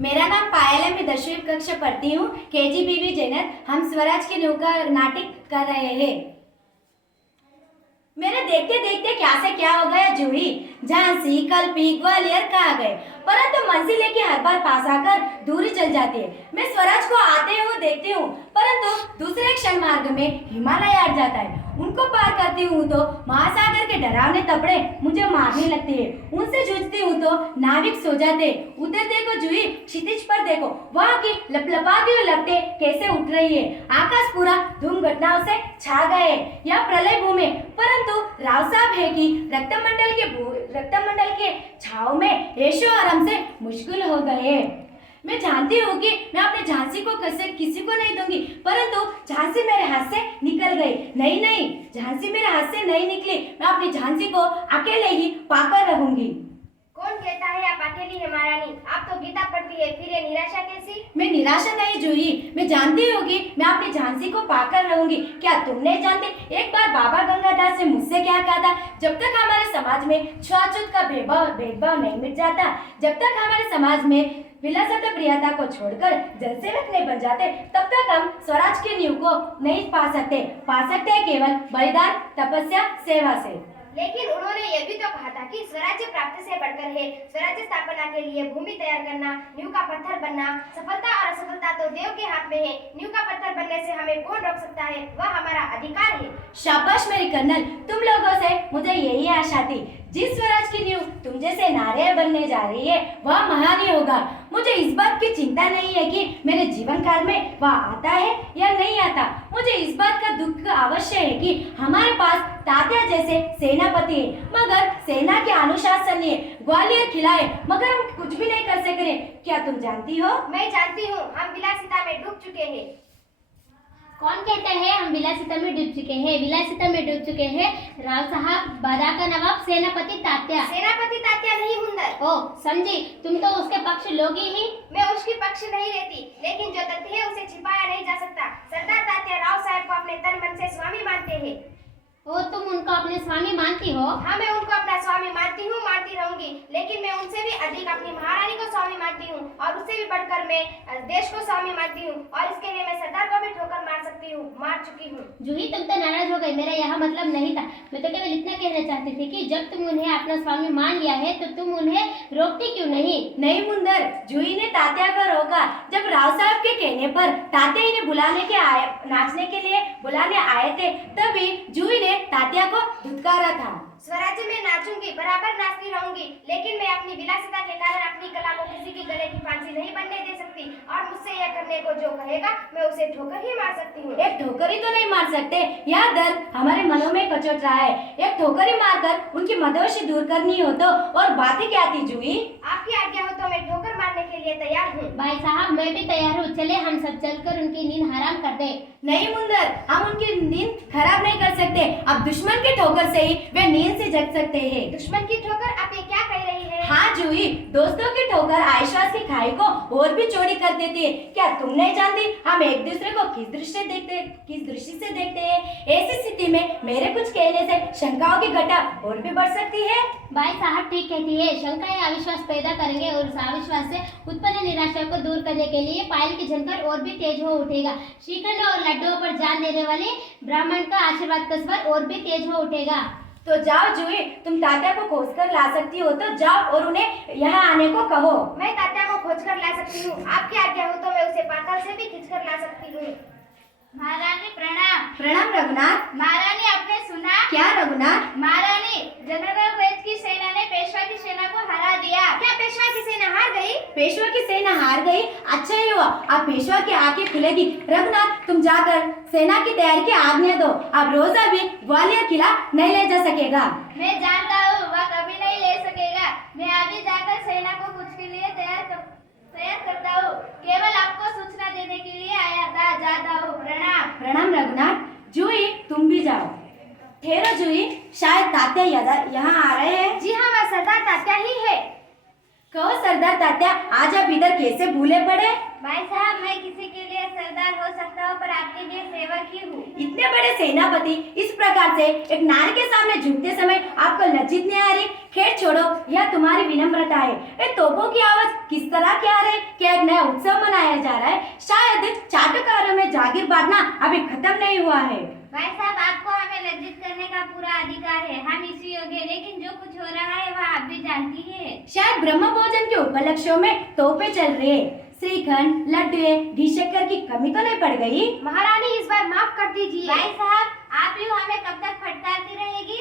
मेरा नाम पायल है। मैं 10वीं कक्षा पढ़ती हूँ। KGBV Jenner. हम स्वराज के न्यू का नाटक कर रहे हैं। मेरे देखते देखते क्या से क्या हो गया जूही। झांसी, कल्पी, ग्वालियर कहाँ गए, परंतु मंजिल लेके हर बार पास आकर दूरी चल जाती है। मैं स्वराज को आते हुए देखती हूँ, परंतु दूसरे क्षण मार्ग में हिमालय आ जाता है। उनको पार करती हूँ तो महासागर के डरावने तपड़े मुझे मारने लगते हैं। उनसे जूझती हूँ तो नाविक सो जाते। उधर देखो जूही, क्षितिज पर देखो, वहाँ की लपलपाती हुई लपटें कैसे उठ रही है। आकाश पूरा धूम घटनाओं से छा गए। यह प्रलय भूमि, परंतु राव साहब है कि रक्तमंडल के छाव में ऐशो आराम से मुश्किल हो गए। मैं जानती हूँ कि मैं अपने झांसी को किसी को नहीं दूंगी, परंतु झांसी मेरे हाथ से निकल गई। नहीं, झांसी मेरे हाथ से नहीं निकली। मैं अपनी झांसी को अकेले ही पाकर रहूंगी। कौन कहता है आप अकेली है महारानी? आप तो गीता पढ़ती है, फिर ये निराशा कैसी? मैं निराशा नहीं जूही, मैं जानती हूँ कि मैं अपनी झांसी को पाकर रहूंगी। क्या तुम नहीं जानते? एक बार बाबा गंगाधर से मुझसे क्या कहा था, जब तक हमारे समाज में छुआछूत का भेदभाव नहीं मिट जाता, जब तक हमारे समाज में विलासिता प्रियता को छोड़कर जनसेवक नहीं बन जाते, तब तक हम स्वराज के नींव को नहीं पा सकते हैं केवल बलिदान, तपस्या, सेवा से। लेकिन उन्होंने यह भी तो कहा था कि स्वराज्य प्राप्ति से बढ़कर है। स्वराज्य स्थापना के लिए भूमि तैयार करना, नींव का पत्थर बनना। सफलता और असफलता तो देव के हाथ में है। नींव का पत्थर बनने से हमें कौन रोक सकता है? वह हमारा अधिकार है। शाबाश मेरी कर्नल, तुम लोगों से मुझे यही आशा थी। जिस स्वराज की नींव तुम जैसे नारे बनने जा रही है, वह महान ही होगा। मुझे इस बात की चिंता नहीं है कि मेरे जीवन काल में वह आता है या नहीं आता। मुझे इस बात का दुख अवश्य है कि हमारे पास तात्या जैसे सेनापति है, मगर सेना के अनुशासन है। ग्वालियर किला है, मगर हम कुछ भी नहीं कर सकते। क्या तुम जानती हो? मैं जानती हूँ, हम विलासिता में डूब चुके हैं। कौन कहता है हम विलासिता में डूब चुके हैं? विलासिता में डूब चुके हैं राव साहब, बादा का नवाब, सेनापति तात्या। सेनापति तात्या नहीं मुंदर। ओ समझी, तुम तो उसके पक्ष लोगी ही। मैं उसकी पक्ष नहीं रहती, लेकिन जो तथ्य है उसे छिपाया नहीं जा सकता। सरदार तात्या राव साहब को अपने तन मन से स्वामी मानते हैं। ओ तुम उनको अपने स्वामी मानती हो? हाँ, मैं उनको अपना स्वामी मानती हूँ, मानती रहूंगी। लेकिन मैं उनसे भी अधिक अपनी महारानी को स्वामी मानती हूँ, और उससे भी बढ़कर मैं देश को स्वामी मानती हूँ। और इसके लिए मैं सरदार को भी ठोकर मार चुकी हूँ। जूही, तुम तो नाराज हो गई। मेरा यह मतलब नहीं था। मैं तो केवल इतना कहना चाहती थी कि जब तुम उन्हें अपना स्वामी मान लिया है तो तुम उन्हें रोकती क्यों नहीं? नहीं मुंदर, जूही ने तात्या को रोका। जब राव साहब के कहने पर तात्या इन्हें नाचने के लिए बुलाने आए थे, तभी जूही ने तात्या को धुतकारा था। स्वराज्य में नाचूंगी, बराबर नाचती रहूंगी, लेकिन मैं अपनी विलासिता के कारण अपनी कला को किसी की गले की फांसी नहीं बनने दे सकती। और मुझसे यह करने को जो कहेगा, मैं उसे ठोकर ही मार सकती हूँ। एक ठोकर ही तो नहीं मार सकते, यह दर्द हमारे मनों में कचोट रहा है। एक ठोकर ही मारकर उनकी मदहोशी दूर करनी हो तो और बातें क्या थी जूही? आपकी आज्ञा हो तो मैं ठोकर मारने के लिए तैयार हूँ। भाई साहब, मैं भी तैयार हूँ। चले हम सब चलकर उनकी नींद हराम कर दे। नहीं मुंदर, हम उनकी नींद खराब नहीं कर सकते। अब दुश्मन के ठोकर से ही वे नींद से जग सकते हैं। दुश्मन की ठोकर? आप ये क्या कह रही है? हाँ जूही, दोस्तों की ठोकर आश्वास की खाई को और भी चौड़ी कर देती है। क्या तुम नहीं जानती हम एक दूसरे को किस दृष्टि से देखते हैं? ऐसी स्थिति में मेरे कुछ कहने से शंकाओं की घटा और भी बढ़ सकती है। भाई साहब ठीक कहती है। शंकाएं अविश्वास पैदा करेंगे और उस अविश्वास से उत्पन्न निराशा को दूर करने के लिए पायल की झनकार और भी तेज हो उठेगा। श्रीखंड और लड्डुओं पर जान देने वाले ब्राह्मण का आशीर्वाद का स्वर और भी तेज हो उठेगा। तो जाओ जूही, तुम तात्या को खोज कर ला सकती हो तो जाओ और उन्हें यहाँ आने को कहो। मैं तात्या को खोज कर ला सकती हूँ। आपकी आज्ञा हो तो मैं उसे पाताल से भी खींच कर ला सकती हूँ। महारानी प्रणाम। प्रणाम रघुनाथ। महारानी, आपने सुना? क्या रघुनाथ? महारानी, जनरल वेज की सेना ने पेशवा की सेना को हरा दिया। क्या पेशवा की सेना हार गई? पेशवा की सेना हार गई? अच्छा ही हुआ, अब पेशवा की आंखें खुलेगी। रघुनाथ, तुम जाकर सेना की तैयारी की आज्ञा दो। अब रोजा भी ग्वालियर किला नहीं ले जा सकेगा। मैं जानता हूँ वह कभी नहीं ले सकेगा। मैं अभी जाकर सेना को कुछ के लिए तैयार करता हूँ। केवल आपको सूचना देने के लिए आया था। जाता हूँ। प्रणाम। प्रणाम रघुनाथ। जूही, तुम भी जाओ। ठहरो जूही, शायद तात्या यहाँ आ रहे हैं। जी हाँ, वह सरदार तात्या ही है। कहो सरदार तात्या, आज आप इधर कैसे भूले पड़े? भाई साहब, मैं किसी के लिए सरदार हो सकता हूँ, पर आपके लिए सेवक ही हूँ। इतने बड़े सेनापति इस प्रकार से एक नारी के सामने झुकते समय आपको लज्जित नहीं आ रही? खैर छोड़ो, यह तुम्हारी विनम्रता है। ये तोपों की आवाज किस तरह की आ रही? क्या एक नया उत्सव मनाया जा रहा है। शायद चाटुकारों में जागीर बांटना अभी खत्म नहीं हुआ है। भाई साहब, आपको हमें लज्जित करने का पूरा अधिकार है, हम इसी योग्य हैं, लेकिन जो कुछ हो रहा है वह आप भी जानती है। शायद ब्रह्म भोजन के उपलक्ष्यों में तोपे चल रहे हैं। श्रीखंड, लड्डू, घी शक्कर की कमी तो नहीं पड़ गई? महारानी इस बार माफ कर दीजिए। भाई साहब, आप यूँ हमें कब तक फटकारती रहेगी?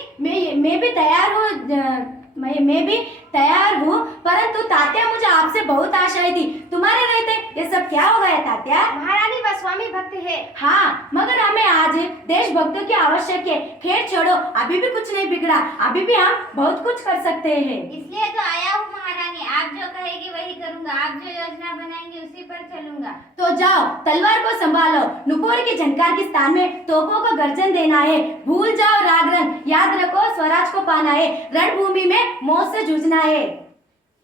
मैं भी तैयार हूँ, मैं भी तैयार हूँ, परंतु तात्या मुझे आपसे बहुत आशाएं थी। तुम्हारे रहते ये सब क्या हो गया तात्या? महारानी वह स्वामी भक्त है। हाँ, मगर हमें आज देशभक्तों की आवश्यक है। खैर छोड़ो, अभी भी कुछ नहीं बिगड़ा, अभी भी हम बहुत कुछ कर सकते हैं। इसलिए तो आया हूँ महारानी, आप जो कहेगी वही करूँगा, आप जो योजना बनाएंगे उसी पर चलूंगा। तो जाओ, तलवार को संभालो, नुपुर की झनकार के स्थान में तोपों को गर्जन देना है। भूल जाओ रागरन, याद रखो स्वराज को पाना है, रणभूमि में मौत से जूझना है।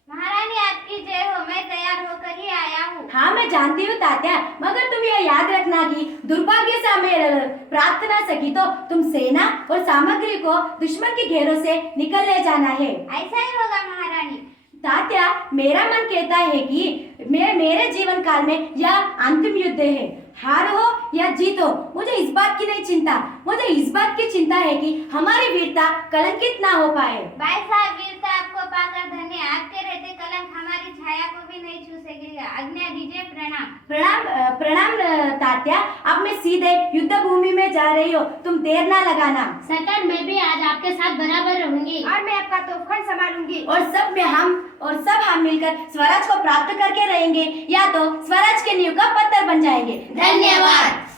महारानी आपकी जय हो, मैं तैयार होकर ही आया हूँ। हाँ, मैं जानती हूँ तात्या, मगर तुम यह याद रखना कि दुर्भाग्य से हमें प्राप्त न सकी तो तुम सेना और सामग्री को दुश्मन के घेरों से निकल ले जाना है। ऐसा ही होगा महारानी। तात्या, मेरा मन कहता है कि मेरे जीवन काल में यह अंतिम युद्ध है। हार हो या जीत हो, मुझे इस बात की नहीं चिंता, मुझे इस बात की चिंता है कि हमारी वीरता कलंकित ना हो पाए। भाई साहब, वीरता आपको पाकर धन्य, आपके रहते कलंक हमारी छाया को भी नहीं छू सकेगा। आज्ञा दीजिए। प्रणाम। प्रणाम प्रणाम तात्या, अब मैं सीधे युद्ध भूमि में जा रही हूँ, तुम देर ना लगाना। सरकार, मैं भी आज आपके साथ बराबर रहूंगी और मैं आपका तोपखंड संभालूंगी। और सब हम मिलकर स्वराज को प्राप्त करके रहेंगे, या तो स्वराज के नींव का पत्थर बन जाएंगे। धन्यवाद।